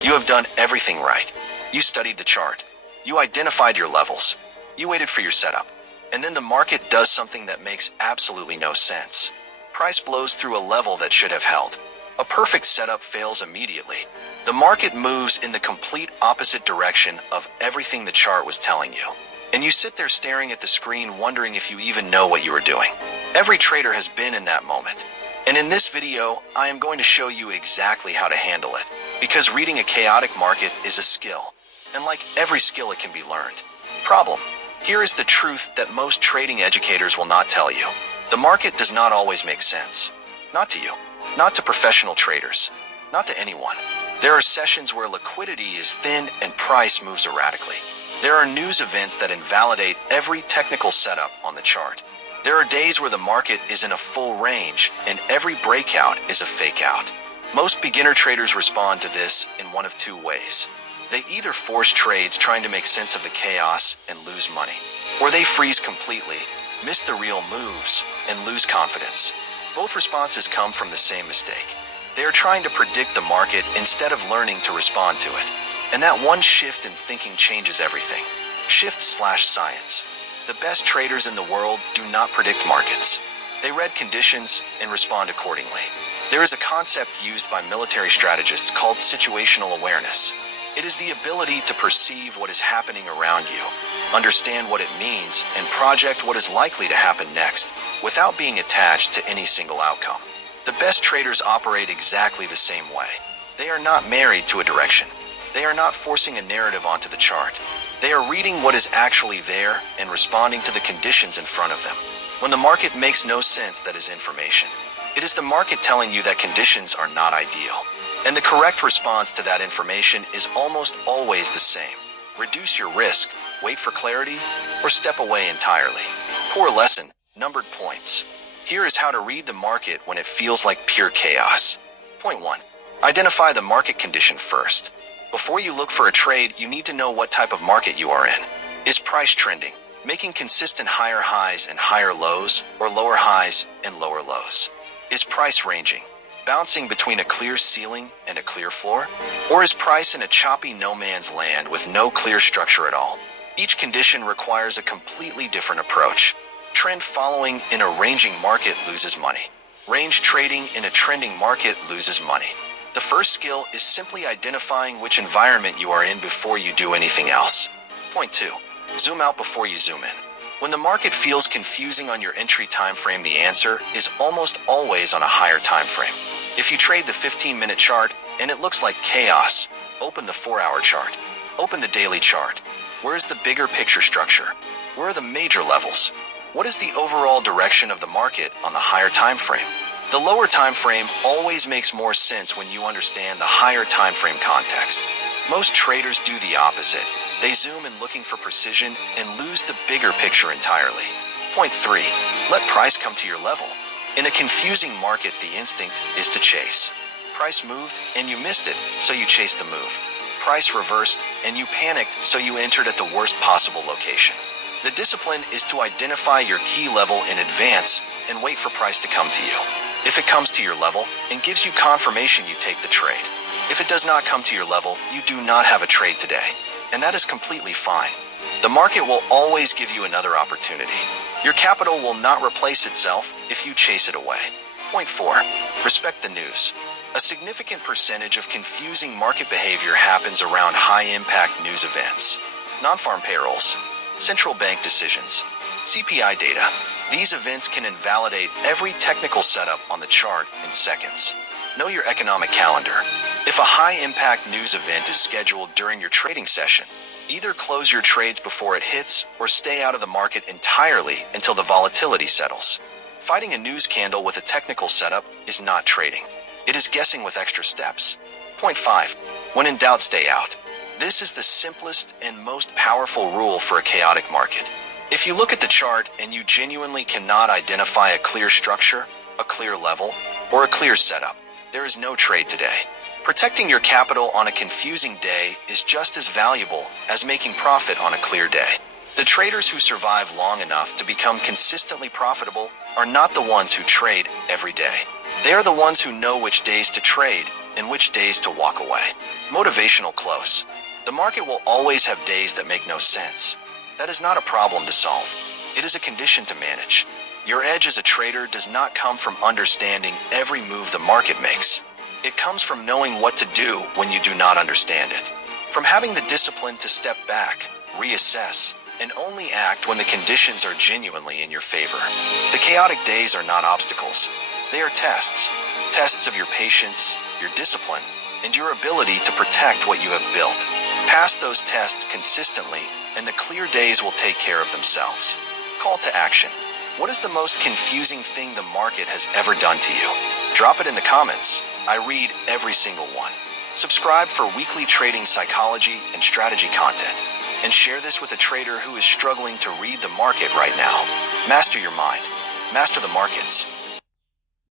You have done everything right. You studied the chart. You identified your levels. You waited for your setup. And then the market does something that makes absolutely no sense. Price blows through a level that should have held. A perfect setup fails immediately. The market moves in the complete opposite direction of everything the chart was telling you. And you sit there staring at the screen wondering if you even know what you are doing. Every trader has been in that moment. And in this video, I am going to show you exactly how to handle it. Because reading a chaotic market is a skill. And like every skill, it can be learned. Problem: here is the truth that most trading educators will not tell you. The market does not always make sense. Not to you. Not to professional traders. Not to anyone. There are sessions where liquidity is thin and price moves erratically. There are news events that invalidate every technical setup on the chart. There are days where the market is in a full range and every breakout is a fake out. Most beginner traders respond to this in one of two ways. They either force trades trying to make sense of the chaos and lose money, or they freeze completely, miss the real moves, and lose confidence. Both responses come from the same mistake. They are trying to predict the market instead of learning to respond to it. And that one shift in thinking changes everything. Shift/science. The best traders in the world do not predict markets. They read conditions and respond accordingly. There is a concept used by military strategists called situational awareness. It is the ability to perceive what is happening around you, understand what it means, and project what is likely to happen next, without being attached to any single outcome. The best traders operate exactly the same way. They are not married to a direction. They are not forcing a narrative onto the chart. They are reading what is actually there and responding to the conditions in front of them. When the market makes no sense, that is information. It is the market telling you that conditions are not ideal. And the correct response to that information is almost always the same. Reduce your risk, wait for clarity, or step away entirely. Core lesson, numbered points. Here is how to read the market when it feels like pure chaos. Point 1. Identify the market condition first. Before you look for a trade, you need to know what type of market you are in. Is price trending, making consistent higher highs and higher lows, or lower highs and lower lows? Is price ranging, bouncing between a clear ceiling and a clear floor? Or is price in a choppy no man's land with no clear structure at all? Each condition requires a completely different approach. Trend following in a ranging market loses money. Range trading in a trending market loses money. The first skill is simply identifying which environment you are in before you do anything else. Point 2. Zoom out before you zoom in. When the market feels confusing on your entry time frame, the answer is almost always on a higher time frame. If you trade the 15-minute chart and it looks like chaos, open the 4-hour chart. Open the daily chart. Where is the bigger picture structure? Where are the major levels? What is the overall direction of the market on the higher time frame? The lower time frame always makes more sense when you understand the higher time frame context. Most traders do the opposite. They zoom in looking for precision and lose the bigger picture entirely. Point 3. Let price come to your level. In a confusing market, the instinct is to chase. Price moved and you missed it, so you chased the move. Price reversed and you panicked, so you entered at the worst possible location. The discipline is to identify your key level in advance and wait for price to come to you. If it comes to your level and gives you confirmation, you take the trade. If it does not come to your level, you do not have a trade today. And that is completely fine. The market will always give you another opportunity. Your capital will not replace itself if you chase it away. Point 4. Respect the news. A significant percentage of confusing market behavior happens around high-impact news events. Non-farm payrolls, central bank decisions, CPI data. These events can invalidate every technical setup on the chart in seconds. Know your economic calendar. If a high-impact news event is scheduled during your trading session, either close your trades before it hits or stay out of the market entirely until the volatility settles. Fighting a news candle with a technical setup is not trading. It is guessing with extra steps. Point 5. When in doubt, stay out. This is the simplest and most powerful rule for a chaotic market. If you look at the chart and you genuinely cannot identify a clear structure, a clear level, or a clear setup, there is no trade today. Protecting your capital on a confusing day is just as valuable as making profit on a clear day. The traders who survive long enough to become consistently profitable are not the ones who trade every day. They are the ones who know which days to trade and which days to walk away. Motivational close. The market will always have days that make no sense. That is not a problem to solve. It is a condition to manage. Your edge as a trader does not come from understanding every move the market makes. It comes from knowing what to do when you do not understand it. From having the discipline to step back, reassess, and only act when the conditions are genuinely in your favor. The chaotic days are not obstacles. They are tests. Tests of your patience, your discipline, and your ability to protect what you have built. Pass those tests consistently, and the clear days will take care of themselves. Call to action. What is the most confusing thing the market has ever done to you? Drop it in the comments. I read every single one. Subscribe for weekly trading psychology and strategy content. And share this with a trader who is struggling to read the market right now. Master your mind. Master the markets.